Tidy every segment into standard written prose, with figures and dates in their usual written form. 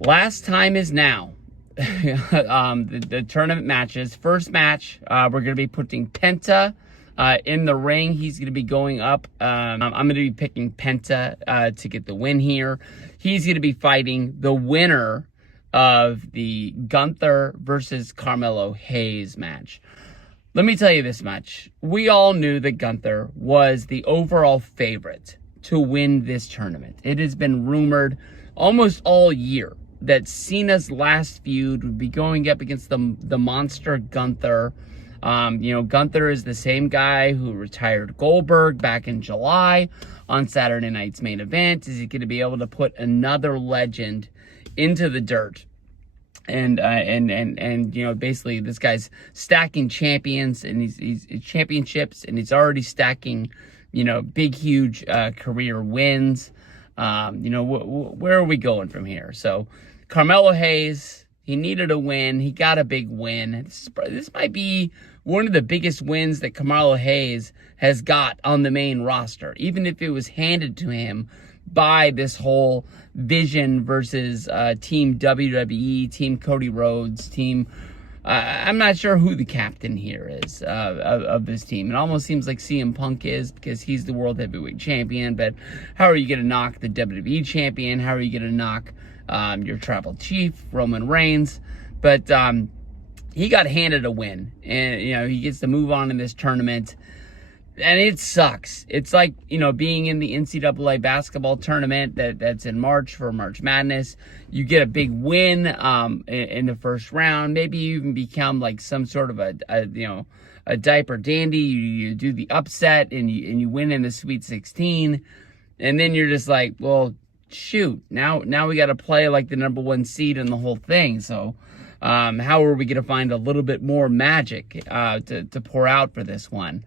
Last time is now. The tournament matches. First match, we're going to be putting Penta in the ring. He's going to be going up. I'm going to be picking Penta to get the win here. He's going to be fighting the winner of the Gunther versus Carmelo Hayes match. Let me tell you this much. We all knew that Gunther was the overall favorite to win this tournament. It has been rumored almost all year that Cena's last feud would be going up against the monster Gunther. Gunther is the same guy who retired Goldberg back in July on Saturday night's main event. Is he going to be able to put another legend into the dirt? And basically this guy's stacking champions and he's championships, and he's already stacking, big, huge career wins. Where are we going from here? So Carmelo Hayes, he needed a win. He got a big win. This might be one of the biggest wins that Carmelo Hayes has got on the main roster, even if it was handed to him by this whole Vision versus Team WWE, Team Cody Rhodes, Team... I'm not sure who the captain here is of this team. It almost seems like CM Punk is, because he's the World Heavyweight Champion. But how are you going to knock the WWE Champion? How are you going to knock your Tribal Chief, Roman Reigns? But he got handed a win. And, he gets to move on in this tournament. And it sucks. It's like, being in the NCAA basketball tournament that's in March for March Madness. You get a big win in the first round. Maybe you even become like some sort of a diaper dandy. You do the upset and you win in the Sweet 16. And then you're just like, well, shoot. Now we got to play like the number one seed in the whole thing. So how are we going to find a little bit more magic to pour out for this one?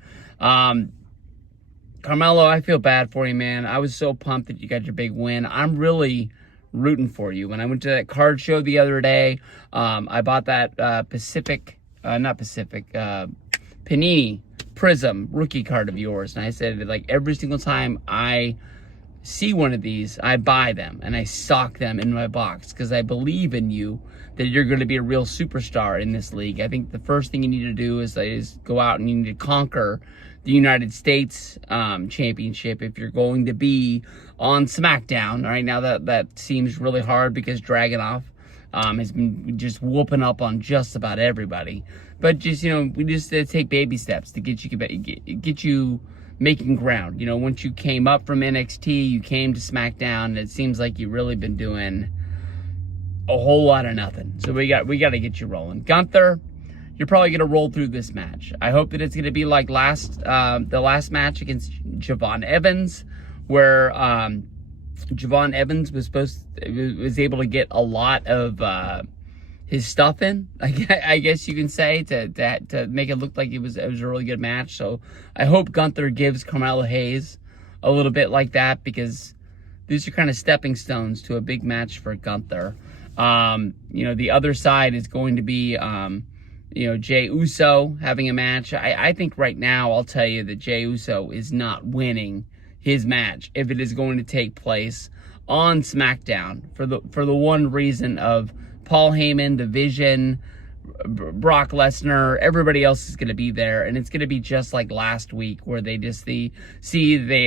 Carmelo, I feel bad for you, man. I was so pumped that you got your big win. I'm really rooting for you. When I went to that card show the other day, I bought that Panini Prism rookie card of yours. And I said that, like, every single time I see one of these, I buy them and I stock them in my box because I believe in you, that you're going to be a real superstar in this league. I think the first thing you need to do is go out and you need to conquer the United States Championship if you're going to be on SmackDown. Right now that seems really hard because Dragunov has been just whooping up on just about everybody. But just, we just take baby steps to get you making ground. Once you came up from NXT, you came to SmackDown, and it seems like you've really been doing a whole lot of nothing. So we got to get you rolling. Gunther, you're probably going to roll through this match. I hope that it's going to be like the last match against Javon Evans, where Javon Evans was able to get a lot of his stuff in, I guess you can say, to make it look like it was a really good match. So I hope Gunther gives Carmelo Hayes a little bit like that, because these are kind of stepping stones to a big match for Gunther. The other side is going to be, Jey Uso having a match. I think right now, I'll tell you that Jey Uso is not winning his match if it is going to take place on SmackDown for the one reason of Paul Heyman, the Vision, Brock Lesnar, everybody else is going to be there, and it's going to be just like last week, where they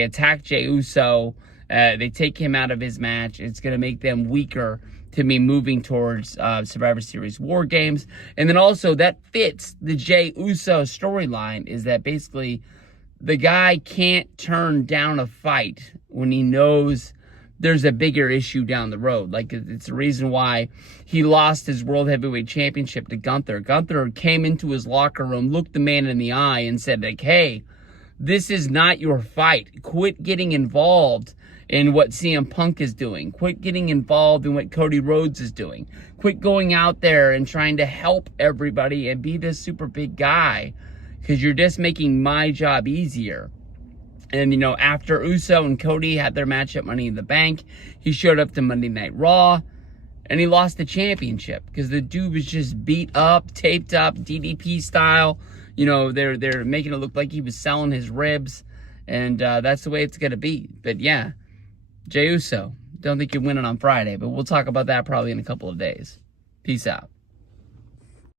attack Jey Uso, they take him out of his match. It's going to make them weaker to be moving towards Survivor Series War Games. And then also that fits the Jey Uso storyline, is that basically the guy can't turn down a fight when he knows there's a bigger issue down the road. Like, it's the reason why he lost his World Heavyweight Championship to Gunther. Gunther came into his locker room, looked the man in the eye, and said, like, hey, this is not your fight. Quit getting involved in what CM Punk is doing. Quit getting involved in what Cody Rhodes is doing. Quit going out there and trying to help everybody and be this super big guy, because you're just making my job easier. And, after Uso and Cody had their match at Money in the Bank, he showed up to Monday Night Raw, and he lost the championship because the dude was just beat up, taped up, DDP style. They're making it look like he was selling his ribs, and that's the way it's going to be. But, yeah, Jey Uso, Don't think you're winning on Friday, but we'll talk about that probably in a couple of days. Peace out.